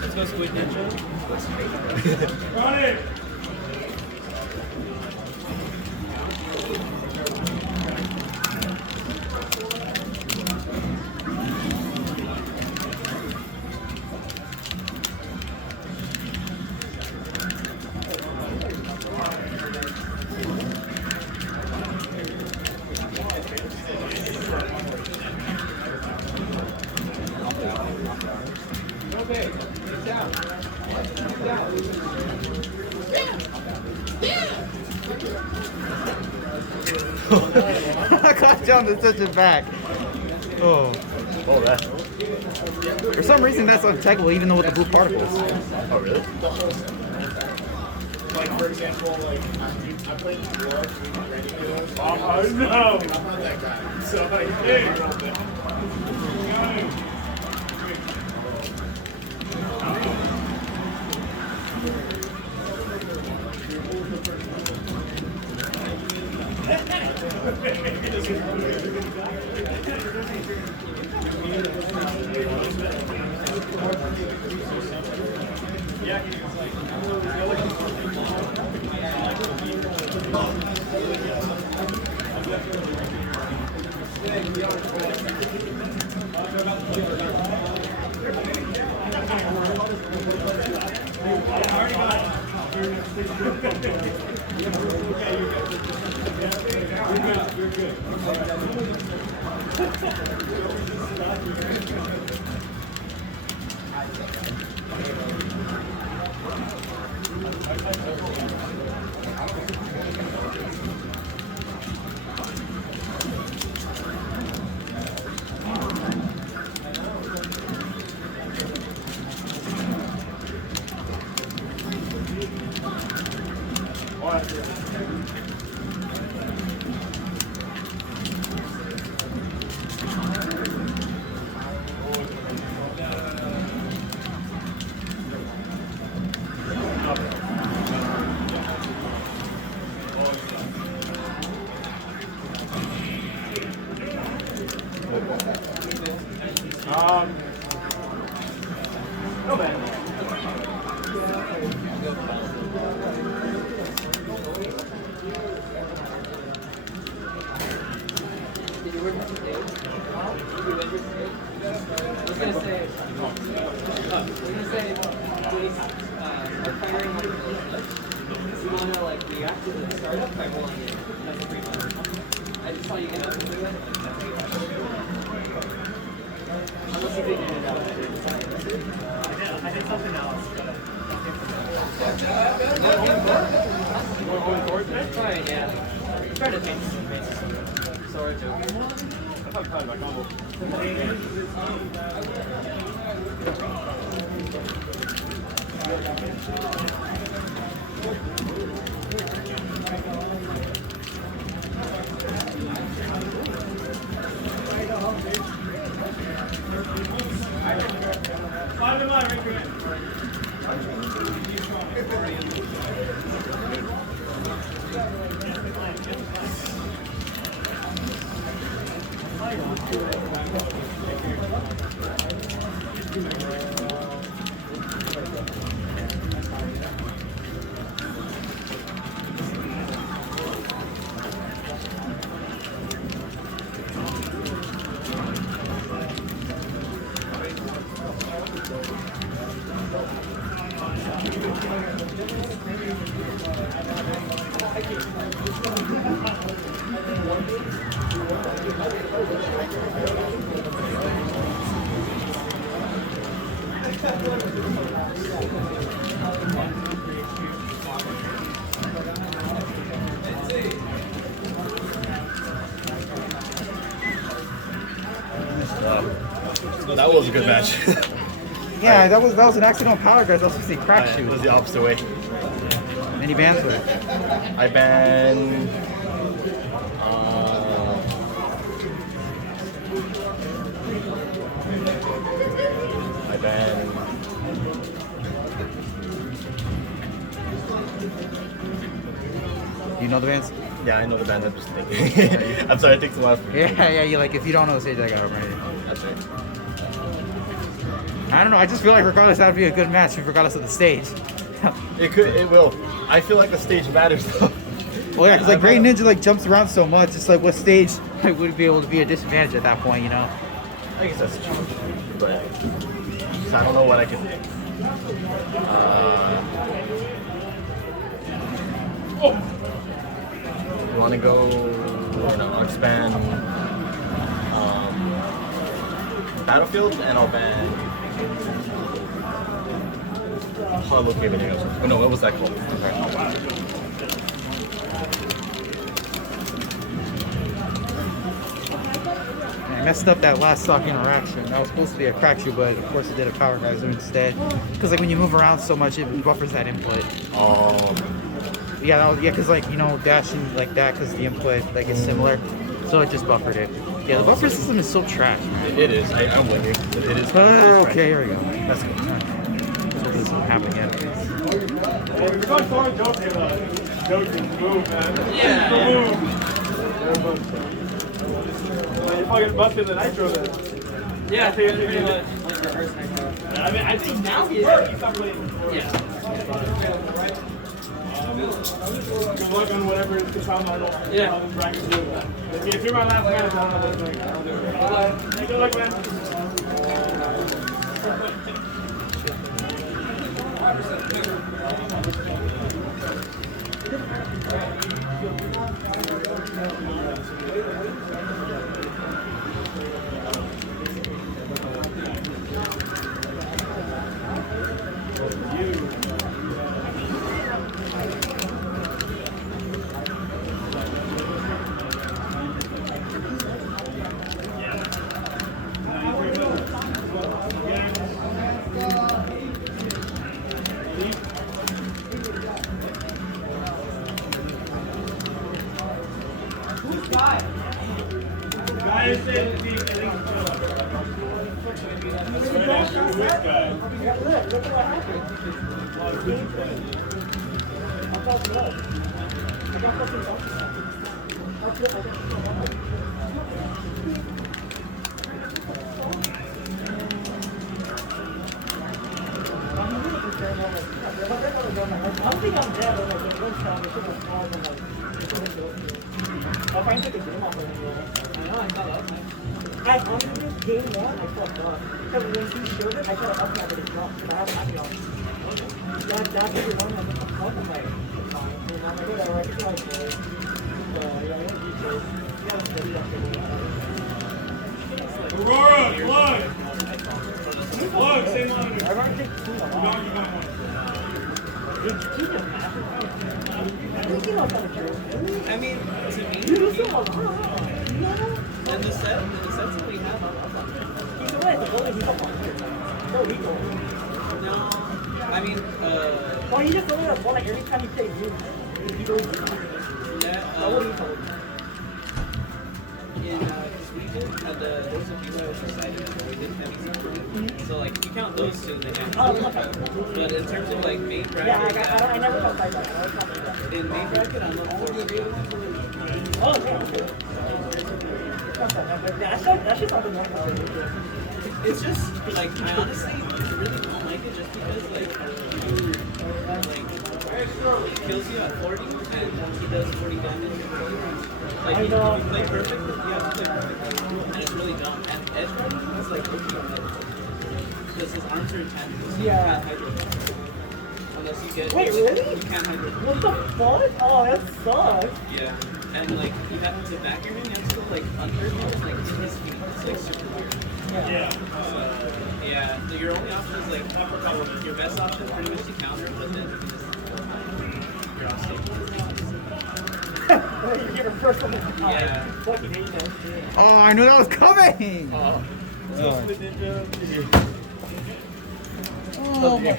Let's go Squid Ninja. Run it! Okay, get down. Get down. I got down to such a back. Oh. Oh, that. For some reason that's untechable even though with the blue particles. Oh, really? Like, for example, like, I played Dwarf, oh, no! I'm not that guy. So, like, hey, real quick. No man. Did you work with the stage? Did you win your stage? I was gonna say, please, firing on you wanna like react to the startup by rolling it. That's a free one. I just saw you get up and do it. Unless you figured it out. I did something else. You want going forward? Try it, yeah. Try to change some bases. Sorry, Joe. I thought probably my combo. That was a good match. Yeah, that was an accidental power guard. That was supposed to be crack It shoot. was the opposite way. Any bans with it? I ban. I ban. Do you know the bans? Yeah, I know the band. I'm just thinking. I'm sorry, it takes a while. Yeah, you like if you don't know the stage, I gotta remember it. That's right. I don't know. I just feel like regardless, that would be a good match, regardless of the stage. It will. I feel like the stage matters though. Well, yeah, because like Great Ninja like jumps around so much. It's like what stage like, would be able to be a disadvantage at that point, you know? I guess that's true. But I don't know what I can do. You want to go, expand Battlefield, and I'll ban hard located videos. Oh no, what was that called? I messed up that last stock interaction. That was supposed to be a crack shoe, but of course it did a power geyser instead. Because like when you move around so much, it buffers that input. Yeah, because like dashing like that because the input like is similar, so it just buffered it. Yeah, the buffer system is so trash, man. It is. I'm with you. It is. Okay, here we go. That's good. So this won't happen again. We're going forward joking, move, man. Yeah. You're fucking busting the nitro then. Yeah, pretty much. I mean, I think now he's not playing. Yeah. Good luck on whatever is coming on. Yeah. If you're my last man, I don't know what's going on. Good luck, man. I honestly game one, I fucked up. Because when he showed it, I thought I upgraded it drop. But I have happy on. That's the one I'm like, fine. And I'm like, whatever, I can try to play. Aurora, plug, same monitor. I don't think two of them. I mean, to me, and the sets that we have, no, I mean, well, you just only have one like every time you play you. You go because we did had those of you guys decided that we didn't have easy. So like, you count those two, they have. But in terms of like main bracket, yeah, I never felt like that. In main bracket, I'm up 4-3. Oh, yeah. That's just something normal. It's just like I honestly really don't like it just because like he kills you at 40 and he does 40 damage. Like you play perfect, you have to play perfect. And it's really dumb. And edge guarding is like okay on edge. Because his arms are intangible, so you can't hydro. Unless you get you can't hydro. What the fuck? Oh, that sucks. Yeah. And like you have to back your man, you have to go like under him, like in his feet. It's like super weird. Yeah. So yeah, your only option is like your best option is pretty much to counter, but then you just you're off stage. You get a first one. Yeah. Fucking hate that shit. Oh, I knew that was coming! Oh. Oh my